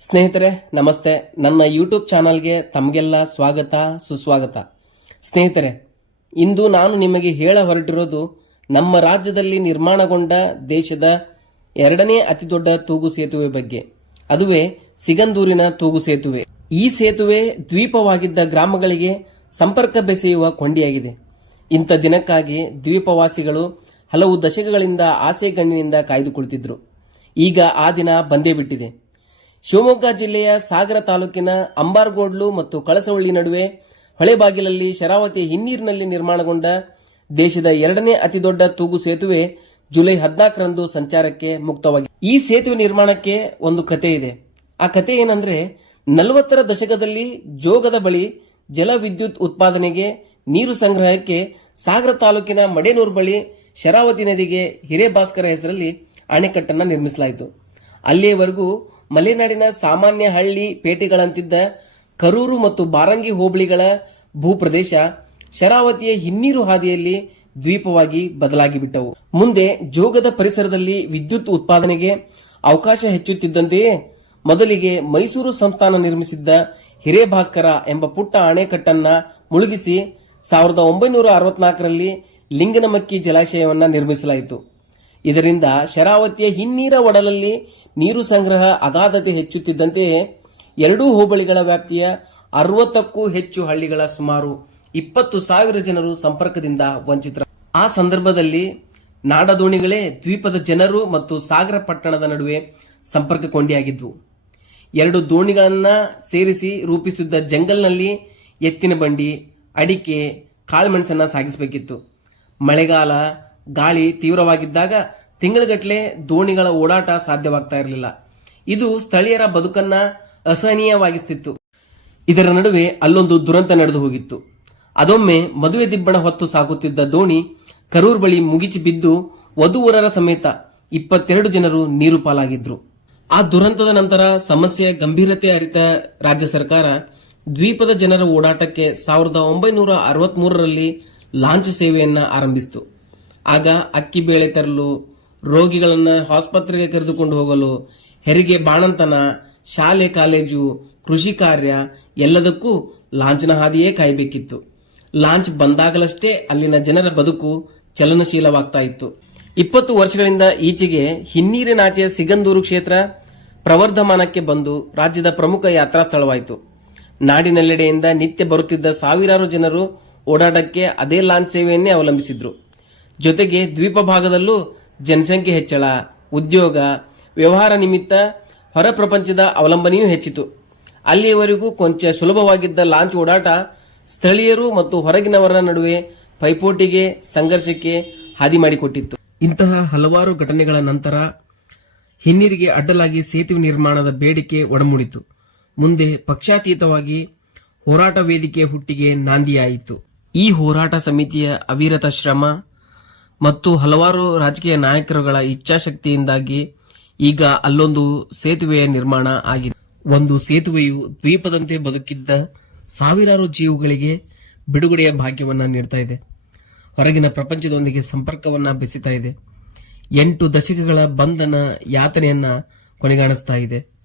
ಸ್ನೇಹಿತರೆ, ನಮಸ್ತೆ. ನನ್ನ ಯೂಟ್ಯೂಬ್ ಚಾನಲ್ಗೆ ತಮಗೆಲ್ಲ ಸ್ವಾಗತ, ಸುಸ್ವಾಗತ. ಸ್ನೇಹಿತರೆ, ಇಂದು ನಾನು ನಿಮಗೆ ಹೇಳ ಹೊರಟಿರೋದು ನಮ್ಮ ರಾಜ್ಯದಲ್ಲಿ ನಿರ್ಮಾಣಗೊಂಡ ದೇಶದ ಎರಡನೇ ಅತಿದೊಡ್ಡ ತೂಗು ಸೇತುವೆ ಬಗ್ಗೆ. ಅದುವೇ ಸಿಗಂದೂರಿನ ತೂಗು ಸೇತುವೆ. ಈ ಸೇತುವೆ ದ್ವೀಪವಾಗಿದ್ದ ಗ್ರಾಮಗಳಿಗೆ ಸಂಪರ್ಕ ಬೆಸೆಯುವ ಕೊಂಡಿಯಾಗಿದೆ. ಇಂಥ ದಿನಕ್ಕಾಗಿ ದ್ವೀಪವಾಸಿಗಳು ಹಲವು ದಶಕಗಳಿಂದ ಆಸೆ ಕಣ್ಣಿನಿಂದ ಕಾಯ್ದುಕೊಳ್ತಿದ್ರು. ಈಗ ಆ ದಿನ ಬಂದೇ ಬಿಟ್ಟಿದೆ. ಶಿವಮೊಗ್ಗ ಜಿಲ್ಲೆಯ ಸಾಗರ ತಾಲೂಕಿನ ಅಂಬಾರ್ಗೋಡ್ಲು ಮತ್ತು ಕಳಸವಳ್ಳಿ ನಡುವೆ ಹೊಳೆಬಾಗಿಲಲ್ಲಿ ಶರಾವತಿ ಹಿನ್ನೀರಿನಲ್ಲಿ ನಿರ್ಮಾಣಗೊಂಡ ದೇಶದ ಎರಡನೇ ಅತಿದೊಡ್ಡ ತೂಗು ಸೇತುವೆ ಜುಲೈ ಹದಿನಾಲ್ಕರಂದು ಸಂಚಾರಕ್ಕೆ ಮುಕ್ತವಾಗಿದೆ. ಈ ಸೇತುವೆ ನಿರ್ಮಾಣಕ್ಕೆ ಒಂದು ಕತೆ ಇದೆ. ಆ ಕತೆ ಏನಂದ್ರೆ, ನಲವತ್ತರ ದಶಕದಲ್ಲಿ ಜೋಗದ ಬಳಿ ಜಲ ವಿದ್ಯುತ್ ಉತ್ಪಾದನೆಗೆ ನೀರು ಸಂಗ್ರಹಕ್ಕೆ ಸಾಗರ ತಾಲೂಕಿನ ಮಡೇನೂರು ಬಳಿ ಶರಾವತಿ ನದಿಗೆ ಹಿರೇಭಾಸ್ಕರ ಹೆಸರಲ್ಲಿ ಅಣೆಕಟ್ಟನ್ನ ನಿರ್ಮಿಸಲಾಯಿತು. ಅಲ್ಲಿಯವರೆಗೂ ಮಲೆನಾಡಿನ ಸಾಮಾನ್ಯ ಹಳ್ಳಿ ಪೇಟೆಗಳಂತಿದ್ದ ಕರೂರು ಮತ್ತು ಬಾರಂಗಿ ಹೋಬಳಿಗಳ ಭೂಪ್ರದೇಶ ಶರಾವತಿಯ ಹಿನ್ನೀರು ಹಾದಿಯಲ್ಲಿ ದ್ವೀಪವಾಗಿ ಬದಲಾಗಿ ಬಿಟ್ಟವು. ಮುಂದೆ ಜೋಗದ ಪರಿಸರದಲ್ಲಿ ವಿದ್ಯುತ್ ಉತ್ಪಾದನೆಗೆ ಅವಕಾಶ ಹೆಚ್ಚುತ್ತಿದ್ದಂತೆಯೇ ಮೊದಲಿಗೆ ಮೈಸೂರು ಸಂಸ್ಥಾನ ನಿರ್ಮಿಸಿದ್ದ ಹಿರೇಭಾಸ್ಕರ ಎಂಬ ಪುಟ್ಟ ಅಣೆಕಟ್ಟನ್ನ ಮುಳುಗಿಸಿ ಸಾವಿರದ ಒಂಬೈನೂರ ಅರವತ್ನಾಲ್ಕರಲ್ಲಿ ಲಿಂಗನಮಕ್ಕಿ ಜಲಾಶಯವನ್ನ ನಿರ್ಮಿಸಲಾಯಿತು. ಇದರಿಂದ ಶರಾವತಿಯ ಹಿನ್ನೀರ ಒಡಲಲ್ಲಿ ನೀರು ಸಂಗ್ರಹ ಅಗಾಧತೆ ಹೆಚ್ಚುತ್ತಿದ್ದಂತೆಯೇ ಎರಡೂ ಹೋಬಳಿಗಳ ವ್ಯಾಪ್ತಿಯ ಅರವತ್ತಕ್ಕೂ ಹೆಚ್ಚು ಹಳ್ಳಿಗಳ ಸುಮಾರು ಇಪ್ಪತ್ತು ಸಾವಿರ ಜನರು ಸಂಪರ್ಕದಿಂದ ವಂಚಿತರ. ಆ ಸಂದರ್ಭದಲ್ಲಿ ನಾಡದೋಣಿಗಳೇ ದ್ವೀಪದ ಜನರು ಮತ್ತು ಸಾಗರ ಪಟ್ಟಣದ ನಡುವೆ ಸಂಪರ್ಕ ಕೊಂಡಿಯಾಗಿದ್ವು. ಎರಡು ದೋಣಿಗಳನ್ನ ಸೇರಿಸಿ ರೂಪಿಸಿದ್ದ ಜಂಗಲ್ನಲ್ಲಿ ಎತ್ತಿನ ಬಂಡಿ, ಅಡಿಕೆ, ಕಾಳುಮೆಣಸನ್ನ ಸಾಗಿಸಬೇಕಿತ್ತು. ಮಳೆಗಾಲ ಗಾಳಿ ತೀವ್ರವಾಗಿದ್ದಾಗ ತಿಂಗಳಗಟ್ಟಲೆ ದೋಣಿಗಳ ಓಡಾಟ ಸಾಧ್ಯವಾಗ್ತಾ ಇರಲಿಲ್ಲ. ಇದು ಸ್ಥಳೀಯರ ಬದುಕನ್ನ ಅಸಹನೀಯವಾಗಿಸ್ತಿತ್ತು. ಇದರ ನಡುವೆ ಅಲ್ಲೊಂದು ದುರಂತ ನಡೆದು ಹೋಗಿತ್ತು. ಅದೊಮ್ಮೆ ಮದುವೆ ದಿಬ್ಬಣ ಹೊತ್ತು ಸಾಗುತ್ತಿದ್ದ ದೋಣಿ ಕರೂರ್ ಬಳಿ ಮುಗಿಚಿ ಬಿದ್ದು ವಧುವರರ ಸಮೇತ ಇಪ್ಪತ್ತೆರಡು ಜನರು ನೀರು ಪಾಲಾಗಿದ್ರು. ಆ ದುರಂತದ ನಂತರ ಸಮಸ್ಯೆ ಗಂಭೀರತೆ ಅರಿತ ರಾಜ್ಯ ಸರ್ಕಾರ ದ್ವೀಪದ ಜನರ ಓಡಾಟಕ್ಕೆ ಸಾವಿರದ ಒಂಬೈನೂರ ಅರವತ್ಮೂರರಲ್ಲಿ ಲಾಂಚ್ ಸೇವೆಯನ್ನ ಆರಂಭಿಸಿತು. ಆಗ ಅಕ್ಕಿ ಬೇಳೆ ತರಲು, ರೋಗಿಗಳನ್ನ ಆಸ್ಪತ್ರೆಗೆ ಕರೆದುಕೊಂಡು ಹೋಗಲು, ಹೆರಿಗೆ, ಬಾಣಂತನ, ಶಾಲೆ, ಕಾಲೇಜು, ಕೃಷಿ ಕಾರ್ಯ ಎಲ್ಲದಕ್ಕೂ ಲಾಂಚ್ನ ಹಾದಿಯೇ ಕಾಯಬೇಕಿತ್ತು. ಲಾಂಚ್ ಬಂದಾಗಲಷ್ಟೇ ಅಲ್ಲಿನ ಜನರ ಬದುಕು ಚಲನಶೀಲವಾಗ್ತಾ ಇತ್ತು. ಇಪ್ಪತ್ತು ವರ್ಷಗಳಿಂದ ಈಚೆಗೆ ಹಿನ್ನೀರಿನಾಚೆಯ ಸಿಗಂದೂರು ಕ್ಷೇತ್ರ ಪ್ರವರ್ಧಮಾನಕ್ಕೆ ಬಂದು ರಾಜ್ಯದ ಪ್ರಮುಖ ಯಾತ್ರಾ ಸ್ಥಳವಾಯಿತು. ನಾಡಿನೆಲ್ಲೆಡೆಯಿಂದ ನಿತ್ಯ ಬರುತ್ತಿದ್ದ ಸಾವಿರಾರು ಜನರು ಓಡಾಟಕ್ಕೆ ಅದೇ ಲಾಂಚ್ ಸೇವೆಯನ್ನೇ ಅವಲಂಬಿಸಿದ್ರು. ಜೊತೆಗೆ ದ್ವೀಪ ಭಾಗದಲ್ಲೂ ಜನಸಂಖ್ಯೆ ಹೆಚ್ಚಳ, ಉದ್ಯೋಗ, ವ್ಯವಹಾರ ನಿಮಿತ್ತ ಹೊರ ಪ್ರಪಂಚದ ಅವಲಂಬನೆಯೂ ಹೆಚ್ಚಿತು. ಅಲ್ಲಿಯವರೆಗೂ ಕೊಂಚ ಸುಲಭವಾಗಿದ್ದ ಲಾಂಚ್ ಓಡಾಟ ಸ್ಥಳೀಯರು ಮತ್ತು ಹೊರಗಿನವರ ನಡುವೆ ಪೈಪೋಟಿಗೆ, ಸಂಘರ್ಷಕ್ಕೆ ಹಾದಿ ಮಾಡಿಕೊಟ್ಟಿತ್ತು ಇಂತಹ ಹಲವಾರು ಘಟನೆಗಳ ನಂತರ ಹಿನ್ನೀರಿಗೆ ಅಡ್ಡಲಾಗಿ ಸೇತುವೆ ನಿರ್ಮಾಣದ ಬೇಡಿಕೆ ಒಡಮೂಡಿತು. ಮುಂದೆ ಪಕ್ಷಾತೀತವಾಗಿ ಹೋರಾಟ ವೇದಿಕೆ ಹುಟ್ಟಿಗೆ ನಾಂದಿಯಾಯಿತು. ಈ ಹೋರಾಟ ಸಮಿತಿಯ ಅವಿರತ ಶ್ರಮ ಮತ್ತು ಹಲವಾರು ರಾಜಕೀಯ ನಾಯಕರುಗಳ ಇಚ್ಛಾಶಕ್ತಿಯಿಂದಾಗಿ ಈಗ ಅಲ್ಲೊಂದು ಸೇತುವೆಯ ನಿರ್ಮಾಣ ಆಗಿದೆ. ಒಂದು ಸೇತುವೆಯು ದ್ವೀಪದಂತೆ ಬದುಕಿದ್ದ ಸಾವಿರಾರು ಜೀವಗಳಿಗೆ ಬಿಡುಗಡೆಯ ಭಾಗ್ಯವನ್ನು ನೀಡ್ತಾ ಇದೆ. ಹೊರಗಿನ ಪ್ರಪಂಚದೊಂದಿಗೆ ಸಂಪರ್ಕವನ್ನ ಬೆಸಿತಾ ಇದೆ. ಎಂಟು ದಶಕಗಳ ಬಂಧನ ಯಾತನೆಯನ್ನ ಕೊನೆಗಾಣಿಸ್ತಾ ಇದೆ.